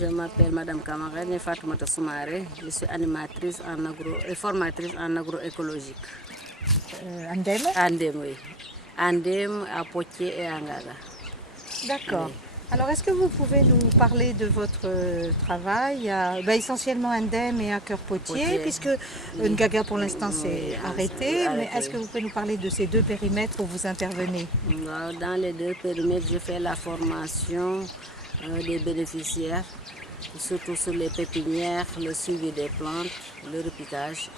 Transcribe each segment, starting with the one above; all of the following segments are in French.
Je m'appelle Madame Kamara Fatoumata Soumaré, je suis animatrice en agro et formatrice en agroécologique. Andem? Andem, oui. Andem, à Poitiers et à Ngaga. D'accord. Oui. Alors, est-ce que vous pouvez nous parler de votre travail essentiellement Andem et à Cœur-Potier, puisque Ngaga pour l'instant c'est arrêté, mais est-ce que vous pouvez nous parler de ces deux périmètres où vous intervenez? Dans les deux périmètres, je fais la formation des bénéficiaires, surtout sur les pépinières, le suivi des plantes, le repiquage.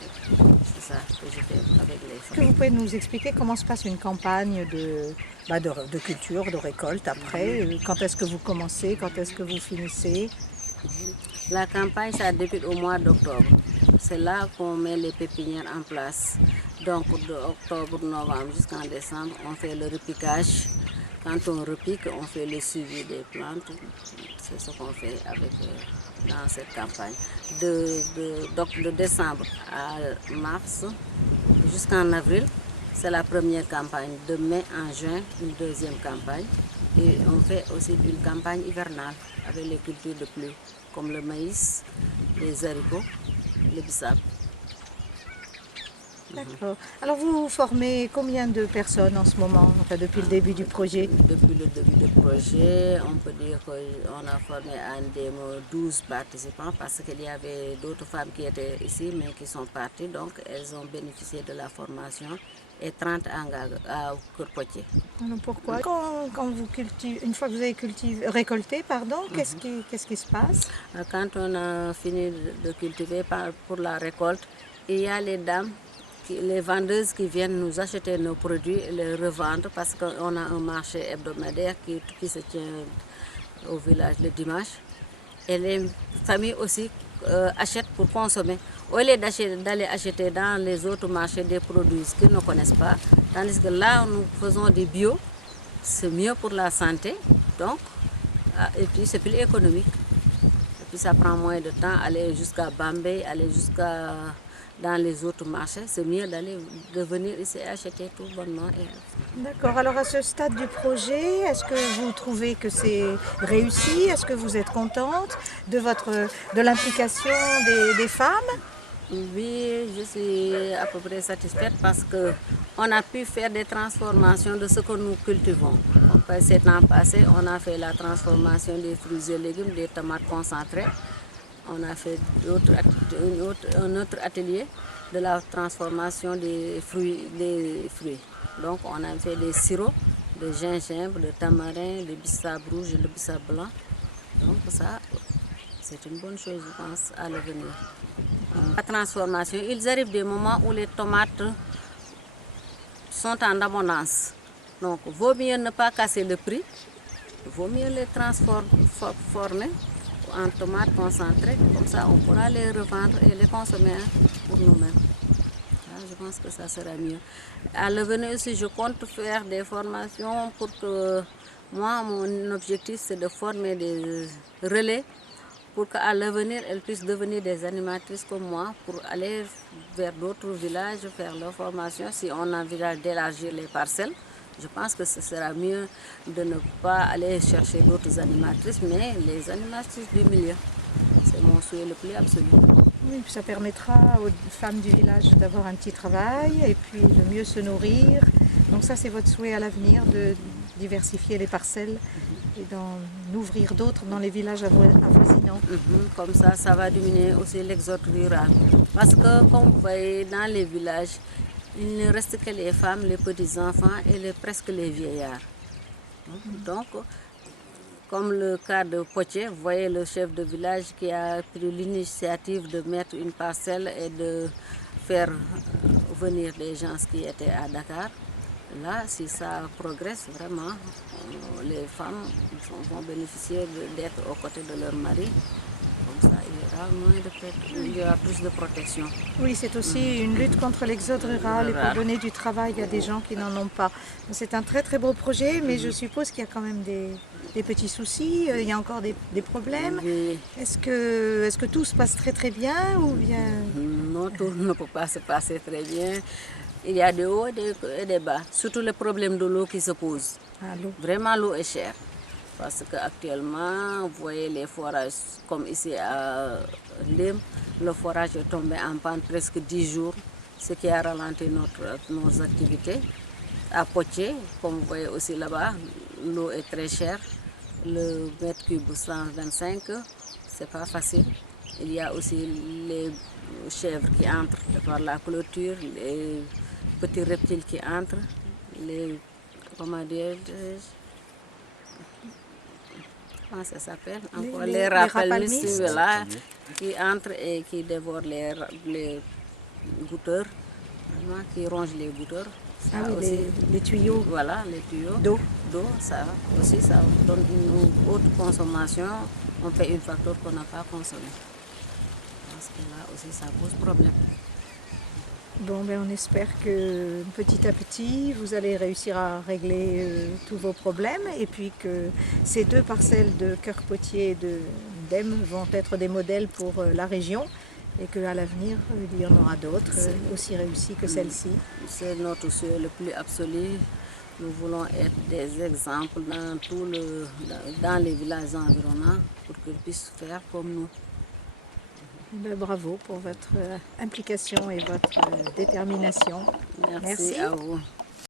C'est ça que je fais avec les femmes. Est-ce que vous pouvez nous expliquer comment se passe une campagne de culture, de récolte après? Quand est-ce que vous commencez? Quand est-ce que vous finissez? La campagne, ça débute au mois d'octobre. C'est là qu'on met les pépinières en place. Donc de octobre, novembre jusqu'en décembre, on fait le repiquage. Quand on repique, on fait le suivi des plantes. C'est ce qu'on fait dans cette campagne. De décembre à mars jusqu'en avril, c'est la première campagne. De mai en juin, une deuxième campagne. Et on fait aussi une campagne hivernale avec les cultures de pluie, comme le maïs, les haricots, le bissap. D'accord. Alors vous formez combien de personnes en ce moment, enfin depuis le début du projet? Depuis le début du projet, on peut dire qu'on a formé un démo 12 participants parce qu'il y avait d'autres femmes qui étaient ici mais qui sont parties, donc elles ont bénéficié de la formation et 30 à Cœur-Potier. Pourquoi? Quand vous cultivez, une fois que vous avez récolté, qu'est-ce qui se passe? Quand on a fini de cultiver pour la récolte, il y a les dames, les vendeuses qui viennent nous acheter nos produits et les revendre parce qu'on a un marché hebdomadaire qui se tient au village le dimanche. Et les familles aussi achètent pour consommer. Au lieu d'aller acheter dans les autres marchés des produits qu'ils ne connaissent pas, tandis que là nous faisons des bio, c'est mieux pour la santé, donc, et puis c'est plus économique. Et puis ça prend moins de temps, aller jusqu'à Bambey, aller jusqu'à dans les autres marchés, c'est mieux de venir ici acheter tout bonnement. D'accord, alors à ce stade du projet, est-ce que vous trouvez que c'est réussi? Est-ce que vous êtes contente de l'implication des femmes? Oui, je suis à peu près satisfaite parce qu'on a pu faire des transformations de ce que nous cultivons. Ces temps passés, on a fait la transformation des fruits et légumes, des tomates concentrées. On a fait un autre atelier de la transformation des fruits. Donc on a fait des sirops de gingembre, de tamarin, de bissap rouge et de bissap blanc. Donc ça, c'est une bonne chose, je pense, à l'avenir. La transformation, il arrive des moments où les tomates sont en abondance. Donc, il vaut mieux ne pas casser le prix, il vaut mieux les transformer en tomates concentrées. Comme ça, on pourra les revendre et les consommer pour nous-mêmes. Je pense que ça sera mieux. À l'avenir aussi, je compte faire des formations pour que moi, mon objectif, c'est de former des relais pour qu'à l'avenir, elles puissent devenir des animatrices comme moi pour aller vers d'autres villages, faire leur formation. Si on envisage d'élargir les parcelles, je pense que ce sera mieux de ne pas aller chercher d'autres animatrices, mais les animatrices du milieu. C'est mon souhait le plus absolu. Oui, puis ça permettra aux femmes du village d'avoir un petit travail et puis de mieux se nourrir. Donc ça, c'est votre souhait à l'avenir, de diversifier les parcelles et d'en ouvrir d'autres dans les villages avoisinants. Comme ça va diminuer aussi l'exode rural. Parce que, comme vous voyez, dans les villages, il ne reste que les femmes, les petits-enfants et presque les vieillards. Donc, comme le cas de Poitiers, vous voyez le chef de village qui a pris l'initiative de mettre une parcelle et de faire venir des gens qui étaient à Dakar. Là, si ça progresse vraiment, les femmes vont bénéficier d'être aux côtés de leur mari. Comme ça, Il y aura plus de protection. Oui, c'est aussi une lutte contre l'exode rural et pour donner du travail à des gens qui n'en ont pas. C'est un très très beau projet, mais je suppose qu'il y a quand même des petits soucis, il y a encore des problèmes. Oui. Est-ce que tout se passe très très bien ou bien... Non, tout ne peut pas se passer très bien. Il y a des hauts et des bas. Surtout le problème de l'eau qui se pose. Ah, l'eau. Vraiment, l'eau est chère. Parce qu'actuellement, vous voyez les forages, comme ici à Lim, le forage est tombé en panne presque 10 jours, ce qui a ralenti nos activités. À Poitiers, comme vous voyez aussi là-bas, l'eau est très chère. Le mètre cube 125, c'est pas facile. Il y a aussi les chèvres qui entrent par la clôture, les petits reptiles qui entrent, les, comment dire, comment ça s'appelle encore, les rapalmistes, voilà, qui entrent et qui dévorent les gouteurs, vraiment, qui rongent les gouteurs. Ça Ah oui, aussi, les tuyaux voilà, les tuyaux d'eau. ça aussi, ça donne une haute consommation. On fait une facture qu'on n'a pas consommée. Parce que là aussi, ça pose problème. Bon, ben, on espère que petit à petit, vous allez réussir à régler tous vos problèmes et puis que ces 2 parcelles de Cœur-Potier et de Dème vont être des modèles pour la région et qu'à l'avenir, il y en aura d'autres aussi réussies que celle-ci. C'est notre souhait le plus absolu. Nous voulons être des exemples dans les villages environnants pour qu'ils puissent faire comme nous. Ben, bravo pour votre implication et votre détermination. Merci à vous.